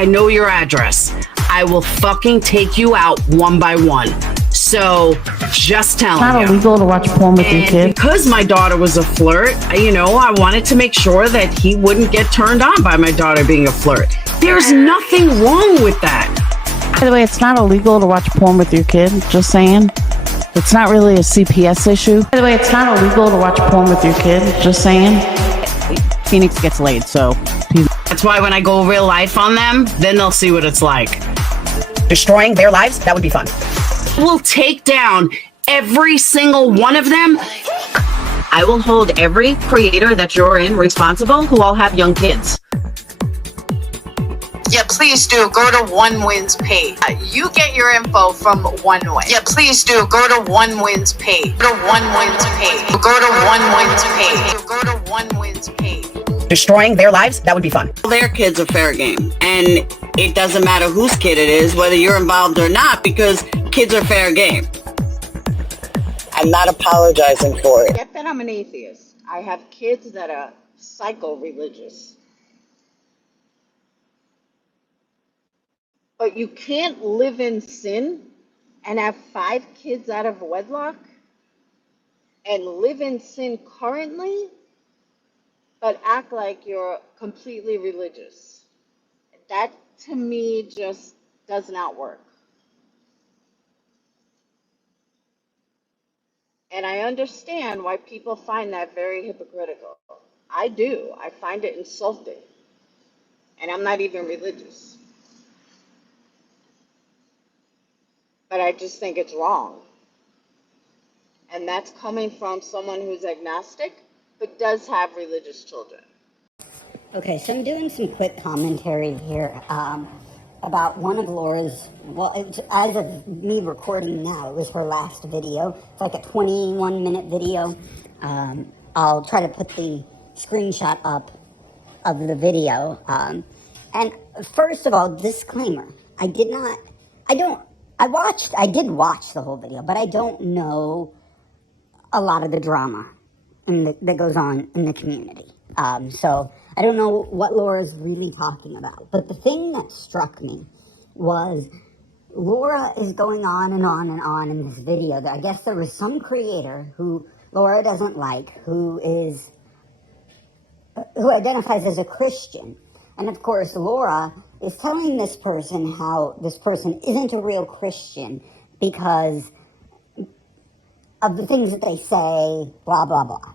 I know your address. I will fucking take you out one by one. So, just telling you. It's not illegal to watch porn with your kid. Because my daughter was a flirt, I wanted to make sure that he wouldn't get turned on by my daughter being a flirt. There's nothing wrong with that. By the way, it's not illegal to watch porn with your kid. Just saying. It's not really a CPS issue. By the way, it's not illegal to watch porn with your kid. Just saying. Phoenix gets laid, so. That's why when I go real life on them, then they'll see what it's like. Destroying their lives, that would be fun. We'll take down every single one of them. I will hold every creator that you're in responsible who all have young kids. Yeah, please do. Go to One Wins page. You get your info from One Win. Yeah, please do. Go to One Wins page. Go to One Wins page. Go to One Wins page. Go to One Wins page. Destroying their lives, that would be fun. Their kids are fair game. And it doesn't matter whose kid it is, whether you're involved or not, because kids are fair game. I'm not apologizing for it. Get that I'm an atheist. I have kids that are psycho-religious. But you can't live in sin and have 5 kids out of wedlock and live in sin currently, but act like you're completely religious. That, to me, just does not work. And I understand why people find that very hypocritical. I do. I find it insulting. And I'm not even religious. But I just think it's wrong. And that's coming from someone who's agnostic, but does have religious children. Okay, so I'm doing some quick commentary here about one of Laura's, as of me recording now, it was her last video. It's like a 21-minute video. I'll try to put the screenshot up of the video. And first of all, disclaimer, I did watch the whole video, but I don't know a lot of the drama that goes on in the community. So I don't know what Laura's really talking about. But the thing that struck me was Laura is going on and on and on in this video. I guess there was some creator who Laura doesn't like, who identifies as a Christian. And of course, Laura is telling this person how this person isn't a real Christian because of the things that they say, blah, blah, blah.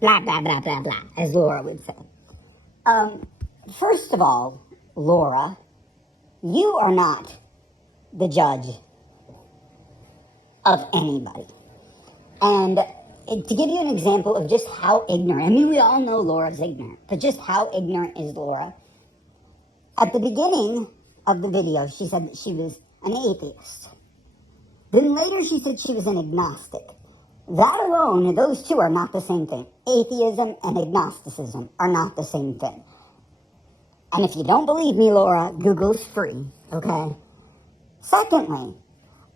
Blah, blah, blah, blah, blah, as Laura would say. First of all, Laura, you are not the judge of anybody. And to give you an example of just how ignorant, I mean, we all know Laura's ignorant, but just how ignorant is Laura? At the beginning of the video, she said that she was an atheist. Then later she said she was an agnostic. That alone, those two are not the same thing. Atheism and agnosticism are not the same thing. And if you don't believe me, Laura, Google's free, okay? Secondly,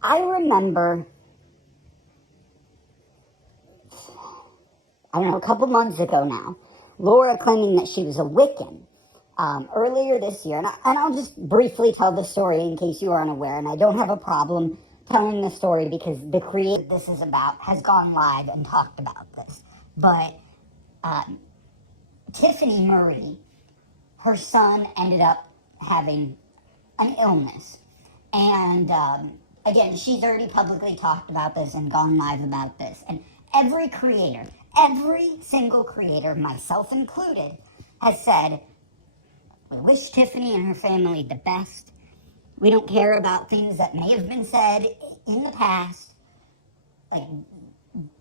I remember, a couple months ago now, Laura claiming that she was a Wiccan earlier this year. And I'll just briefly tell the story in case you are unaware, and I don't have a problem telling the story because the creator this is about has gone live and talked about this. But Tiffany Marie, her son ended up having an illness. And again, she's already publicly talked about this and gone live about this. And every single creator, myself included, has said, we wish Tiffany and her family the best. We don't care about things that may have been said in the past. Like,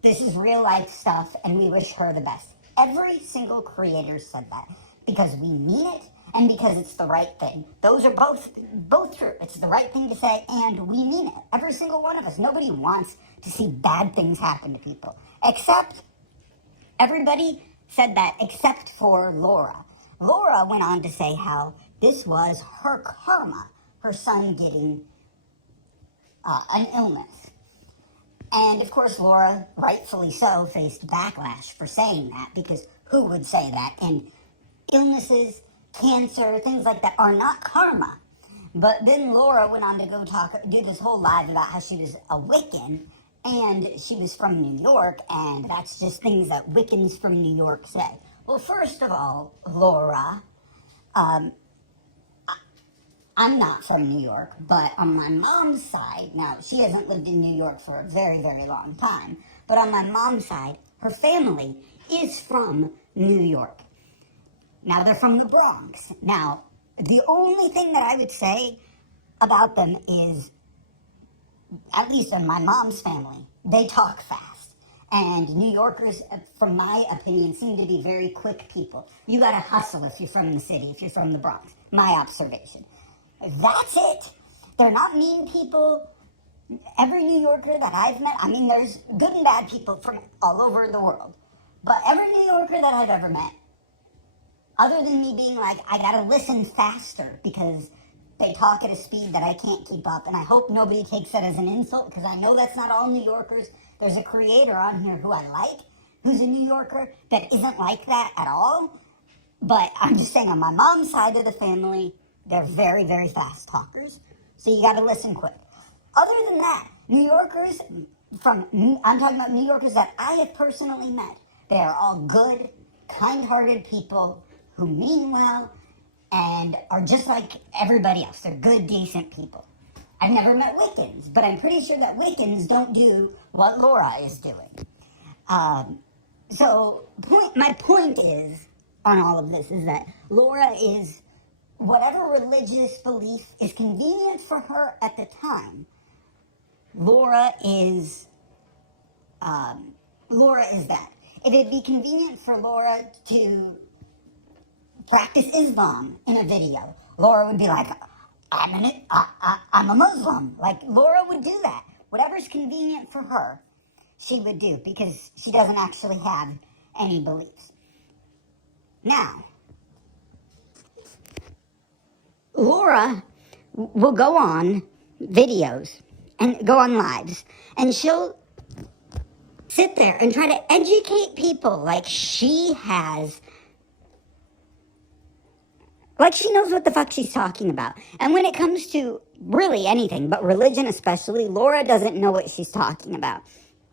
this is real life stuff, and we wish her the best. Every single creator said that because we mean it and because it's the right thing. Those are both true. It's the right thing to say, and we mean it. Every single one of us. Nobody wants to see bad things happen to people. Everybody said that except for Laura. Laura went on to say how this was her karma, her son getting an illness. And of course, Laura, rightfully so, faced backlash for saying that, because who would say that? And illnesses, cancer, things like that are not karma. But then Laura went on to go do this whole live about how she was a Wiccan and she was from New York, and that's just things that Wiccans from New York say. Well, first of all, Laura, I'm not from New York, but on my mom's side, now she hasn't lived in New York for a very, very long time, but on my mom's side, her family is from New York. Now they're from the Bronx. Now, the only thing that I would say about them is, at least in my mom's family, they talk fast. And New Yorkers, from my opinion, seem to be very quick people. You gotta hustle if you're from the city, if you're from the Bronx. My observation. That's it. They're not mean people. Every New Yorker that I've met, I mean, there's good and bad people from all over the world. But every New Yorker that I've ever met, other than me being like, I gotta listen faster because they talk at a speed that I can't keep up, and I hope nobody takes that as an insult because I know that's not all New Yorkers. There's a creator on here who I like, who's a New Yorker, that isn't like that at all. But I'm just saying, on my mom's side of the family, they're very, very fast talkers, so you gotta listen quick. Other than that, New Yorkers, I'm talking about New Yorkers that I have personally met. They are all good, kind-hearted people who mean well and are just like everybody else. They're good, decent people. I've never met Wiccans, but I'm pretty sure that Wiccans don't do what Laura is doing. My point is, on all of this, is that Laura is, whatever religious belief is convenient for her at the time, Laura is that. If it'd be convenient for Laura to practice Islam in a video, Laura would be like, I'm a Muslim. Like, Laura would do that. Whatever's convenient for her, she would do, because she doesn't actually have any beliefs. Now, Laura will go on videos and go on lives, and she'll sit there and try to educate people like she knows what the fuck she's talking about. And when it comes to really anything, but religion especially, Laura doesn't know what she's talking about.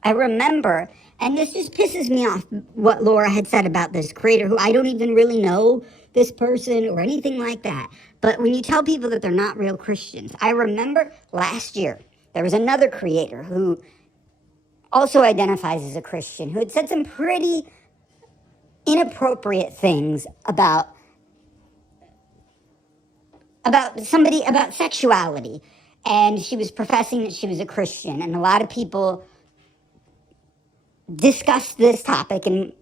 I remember, and this just pisses me off, what Laura had said about this creator, who I don't even really know this person or anything like that. But when you tell people that they're not real Christians, I remember last year, there was another creator who also identifies as a Christian, who had said some pretty inappropriate things about sexuality. And she was professing that she was a Christian, and a lot of people discussed this topic and,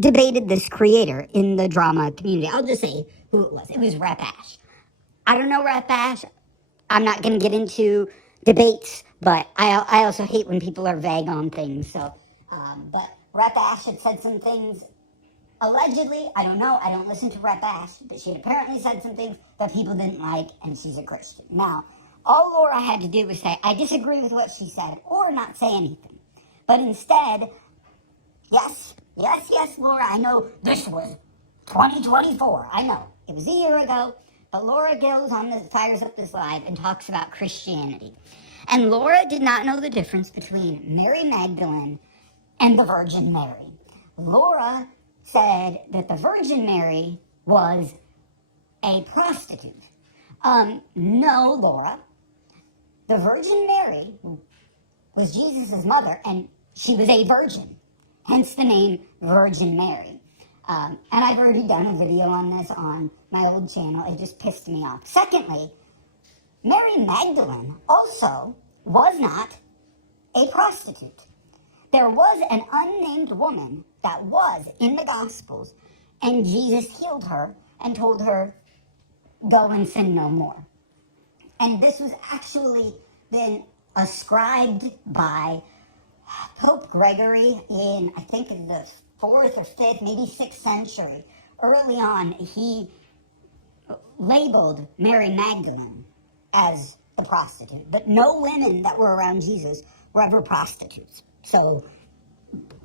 debated this creator in the drama community. I'll just say who it was. It was Rap Ash. I don't know Rap Ash. I'm not going to get into debates, but I also hate when people are vague on things. So, but Rap Ash had said some things, allegedly, I don't know, I don't listen to Rap Ash, but she had apparently said some things that people didn't like, and she's a Christian. Now, all Laura had to do was say, I disagree with what she said, or not say anything. But instead, yes, Laura, I know this was 2024. I know, it was a year ago, but Laura goes on fires up this live and talks about Christianity. And Laura did not know the difference between Mary Magdalene and the Virgin Mary. Laura said that the Virgin Mary was a prostitute. No, Laura. The Virgin Mary was Jesus' mother, and she was a virgin, hence the name Virgin Mary. And I've already done a video on this on my old channel. It just pissed me off. Secondly, Mary Magdalene also was not a prostitute. There was an unnamed woman that was in the Gospels, and Jesus healed her and told her, go and sin no more. And this was actually then ascribed by Pope Gregory in, I think, in the 4th or 5th, maybe 6th century. Early on, he labeled Mary Magdalene as a prostitute. But no women that were around Jesus were ever prostitutes. So,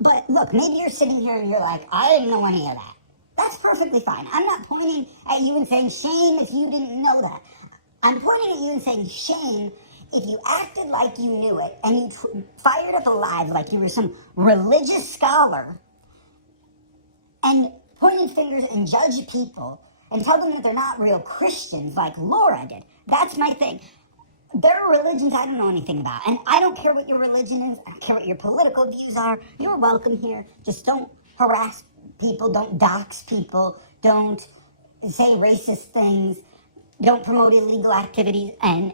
but look, maybe you're sitting here and you're like, I didn't know any of that. That's perfectly fine. I'm not pointing at you and saying, shame if you didn't know that. I'm pointing at you and saying, shame if you acted like you knew it and you fired up alive like you were some religious scholar and pointed fingers and judge people and tell them that they're not real Christians like Laura did. That's my thing. There are religions I don't know anything about, and I don't care what your religion is. I don't care what your political views are. You're welcome here. Just don't harass people. Don't dox people. Don't say racist things. Don't promote illegal activities. And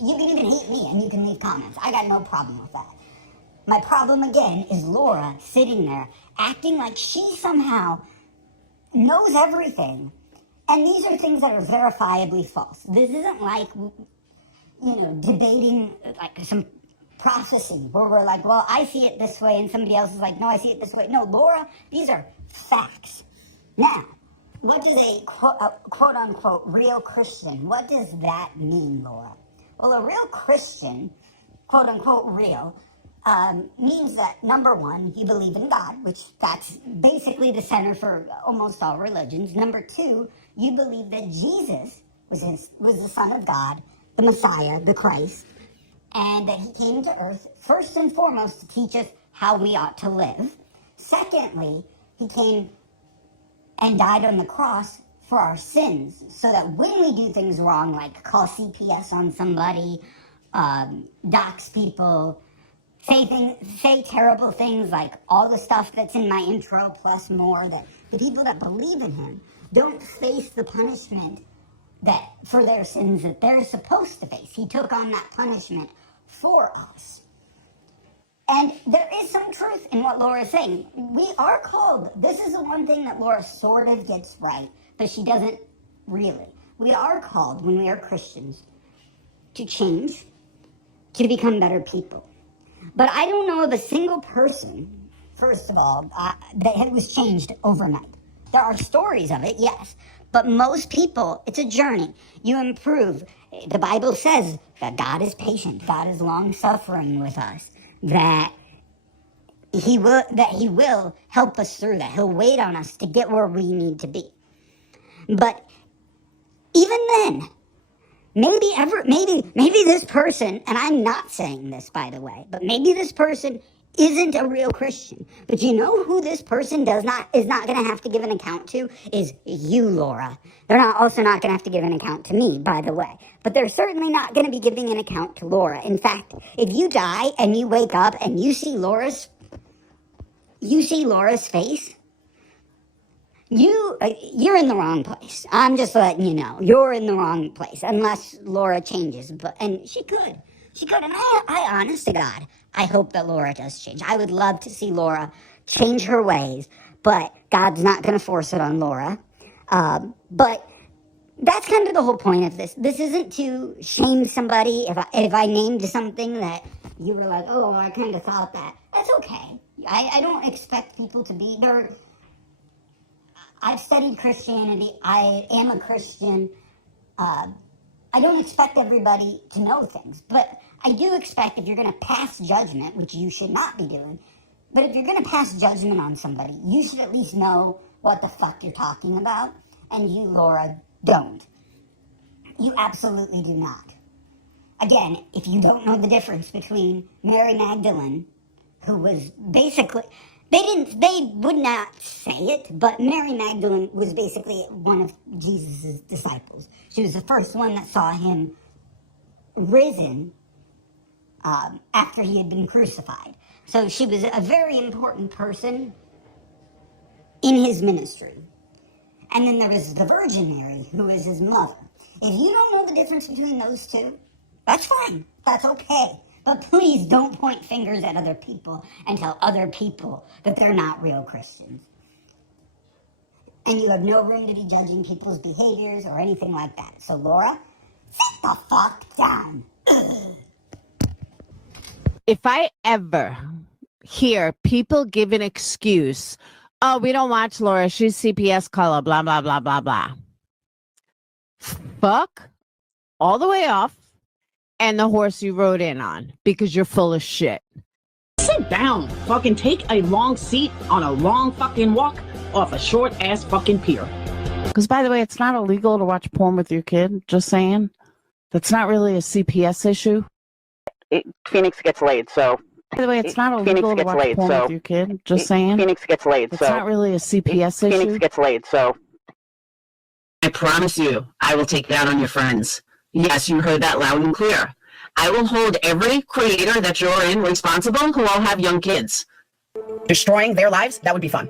you can even hate me, and you can leave comments. I got no problem with that. My problem, again, is Laura sitting there acting like she somehow knows everything. And these are things that are verifiably false. This isn't like, debating like some prophecy where we're like, well, I see it this way, and somebody else is like, no, I see it this way. No, Laura, these are facts. Now, what does a quote unquote real Christian, what does that mean, Laura? Well, a real Christian, quote unquote real, means that, number one, you believe in God, which that's basically the center for almost all religions. Number two, you believe that Jesus was the Son of God, the Messiah, the Christ, and that he came to earth first and foremost to teach us how we ought to live. Secondly, he came and died on the cross for our sins, so that when we do things wrong, like call CPS on somebody, dox people, say terrible things like all the stuff that's in my intro plus more, that the people that believe in him don't face the punishment that for their sins that they're supposed to face. He took on that punishment for us. And there is some truth in what Laura is saying. We are called, this is the one thing that Laura sort of gets right, but she doesn't really. We are called, when we are Christians, to change, to become better people. But I don't know of a single person, first of all, that was changed overnight. There are stories of it, yes. But most people, it's a journey. You improve. The Bible says that God is patient. God is long-suffering with us. That he will help us through that. He'll wait on us to get where we need to be. But even then, maybe this person, and I'm not saying this, by the way, but maybe this person isn't a real Christian. But you know who this person is not going to have to give an account to? Is you, Laura. They're also not going to have to give an account to me, by the way. But they're certainly not going to be giving an account to Laura. In fact, if you die and you wake up and you see Laura's face, you're in the wrong place. I'm just letting you know. You're in the wrong place, unless Laura changes. And she could. And I honest to God, I hope that Laura does change. I would love to see Laura change her ways, but God's not going to force it on Laura. But that's kind of the whole point of this. This isn't to shame somebody. If I named something that you were like, oh, I kind of thought that, that's okay. I don't expect people to be there. I've studied Christianity. I am a Christian. I don't expect everybody to know things, but I do expect if you're going to pass judgment, which you should not be doing, but if you're going to pass judgment on somebody, you should at least know what the fuck you're talking about, and you, Laura, don't. You absolutely do not. Again, if you don't know the difference between Mary Magdalene, who was basically... They would not say it, but Mary Magdalene was basically one of Jesus' disciples. She was the first one that saw him risen after he had been crucified. So she was a very important person in his ministry. And then there was the Virgin Mary, who was his mother. If you don't know the difference between those two, that's fine. That's okay. But please don't point fingers at other people and tell other people that they're not real Christians. And you have no room to be judging people's behaviors or anything like that. So, Laura, sit the fuck down. If I ever hear people give an excuse, oh, we don't watch Laura, she's CPS caller, blah, blah, blah, blah, blah. Fuck all the way off. And the horse you rode in on, because you're full of shit. Sit down. Fucking take a long seat on a long fucking walk. off a short ass fucking pier. Because, by the way, it's not illegal to watch porn with your kid. Just saying. That's not really a CPS issue. Phoenix gets laid, so. By the way, it's not illegal to watch porn with your kid. Just saying. Phoenix gets laid, It's so. not really a CPS issue. Phoenix gets laid, so. I promise you, I will take that on your friends. Yes, you heard that loud and clear. I will hold every creator that you're in responsible who all have young kids. Destroying their lives, that would be fun.